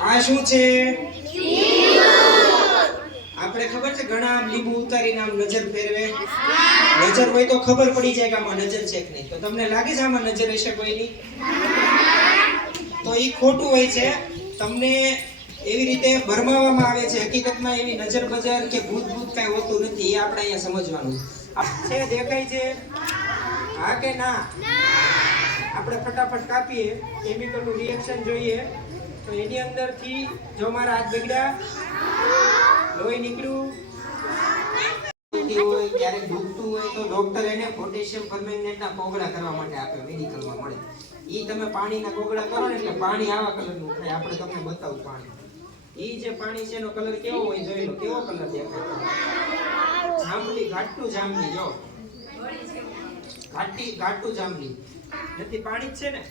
આ શું છે? આપણે ખબર છે ઘણા આમ લીંબુ ઉતારીને આમ નજર ફેરવે? નજર હોય તો ખબર પડી જાય કે આમાં નજર છે કે નહીં. તો તમને લાગે છે આમાં નજર હશે કોઈની? તો એ ખોટું હોય છે. તમને એવી રીતે ભરમાવવામાં આવે છે હકીકતમાં એવી નજર બજાર કે ભૂત ભૂત કાંઈ હોતું નથી એ આપણે અહીંયા સમજવાનું. છે દેખાય છે? હા કે ના? આપણે ફટાફટ કાપીએ કેમિકલનું રિએક્શન જોઈએ. તો એની અંદરથી જો મારા હાથ બગડ્યા, લોહી નીકળ્યું. હોય, ક્યારેક દુખતું હોય તો ડોક્ટર એને પોટેશિયમ પરમેંગનેટના કોગળા કરવા માટે આપે મેડિકલમાં મળે. એ તમે પાણીના કોગળા કરો ને એટલે પાણી આવા કલરનું આપણે તમને બતાવું પાણી. એ જે પાણી છે એનો કલર કેવો હોય જોઈ લો, કેવો કલર દેખાય? જાંબલી જાંબલી, જો. ઘાટી, ઘાટું જાંબલી. નથી, પાણી જ છે ને?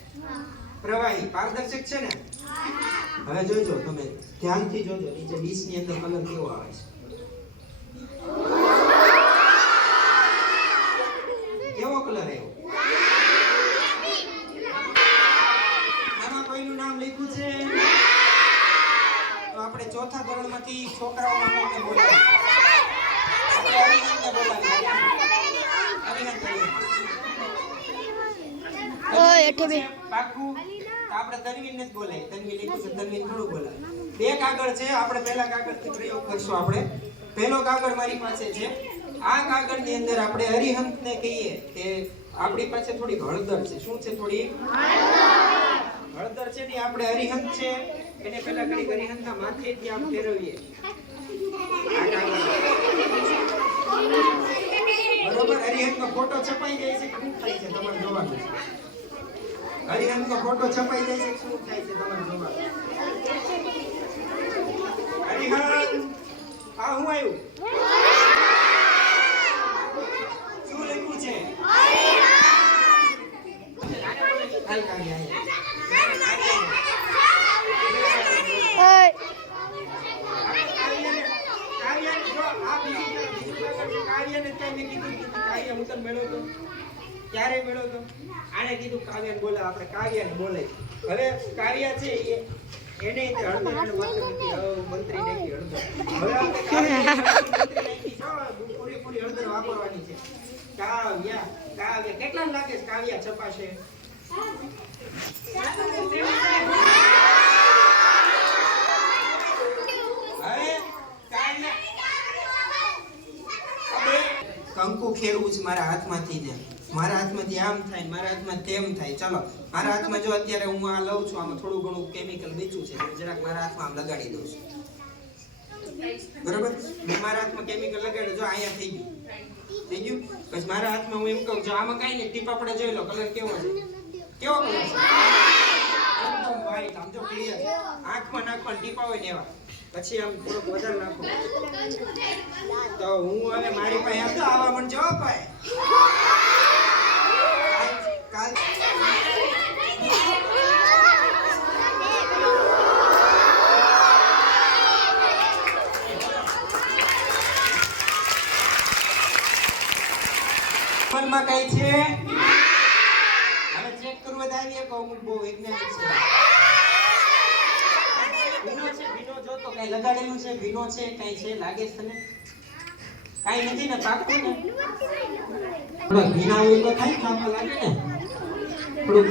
પ્રવાહી પારદર્શક છે ને? હવે જોજો તમે ધ્યાનથી જોજો નીચે ડીશની અંદર કલર કેવો આવે છે? કેવો કલર આવ્યો? આમાં કોઈનું નામ લખ્યું છે? તો આપણે ચોથા ધોરણમાંથી છોકરાઓના નામને બોલાવીએ. બે. પાકું આપણે તનવીનને જ બોલાય. તન્વી લખ્યું છે, તન્વી થોડું બોલાય. બે કાગળ છે, આપણે પહેલા કાગળથી પ્રયોગ કરશું આપણે. પહેલો કાગળ મારી પાસે છે. આ કાગળની અંદર આપણે હરિહંતને કહીએ કે આપણી પાસે થોડી હળદર છે. શું છે થોડી? હળદર છે ને, આપણે હરિહંત છે. એને પહેલા ઘડી માથે માથેથી આમ ફેરવીએ. બરોબર? અરિહંતનો ફોટો છપાઈ જાય છે કે થાય છે? તમારે જોવાનું છે. હરિહંતનો ફોટો છપાઈ જાય છે શું થાય છે તમારે જોવાનું હા આ હું આવ્યું શું લખ્યું છે હાલ કાવ્ય, હાલ. ઓય, કાવ્યને- કાવ્યને જો આ બીજું છે, બીજું કાગળ છે. કાવ્યને ત્યાં મેં કીધું કે કાવ્ય હું તને મળ્યો ક્યારે મળ્યો તો? આને કીધું કાવ્ય બોલા આપણે કાવ્યને બોલે હવે કાવ્ય છે એ એને મંત્રી નાખી હળદર. હવે પૂરેપૂરી હળદર વાપરવાની છે. કાવ્ય કાવ્ય કેટલા લાગે કાવ્યા કાવ્ય છપાશે? કંકુ ખેરવું છે મારા હાથમાંથી જ મારા હાથમાંથી આમ થાય મારા હાથમાં તેમ થાય. ચલો, મારા હાથમાં જો અત્યારે હું આ લઉં છું, આમાં થોડું ઘણું કેમિકલ બચ્યું છે જરાક મારા હાથમાં આમ લગાડી દઉં છું. બરોબર? મારા હાથમાં કેમિકલ લગાડ્યું, જો અહીંયા થઈ ગયું. થઈ ગયું? પછી મારા હાથમાં હું એમ કહું, જો આમાં કાંઈ નહીં, ટીપ આપણે જોઈ લો કલર કેવો છે? કેવો કલર છે? એકદમ વ્હાઈટ આમ જો ક્લિયર આંખમાં નાખવાનું ટીપા હોય ને એવા. પછી આમ થોડોક વધારે નાખો. તો હું હવે મારી પાસે આવતો, આવા મને જવાબ ભાઈ મનમાં કઈ છે? ચેક કરવા બહુ વૈજ્ઞાનિક છે. ભીનો છે, ભીનો જો તો લગાડેલું છે, ભીનો છે, કઈ છે, લાગે છે કઈ નથી ને, પાકું ને? ભીના હોય તો લાગે ને?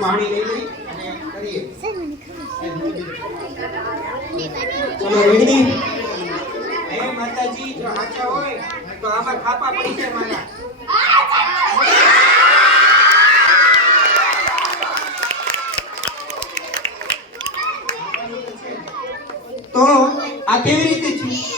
પાણી અને હે માતાજી, જો હાચા હોય, તો આમાં ખાપા પડી જાય મારા. તો આ કેવી રીતે થયું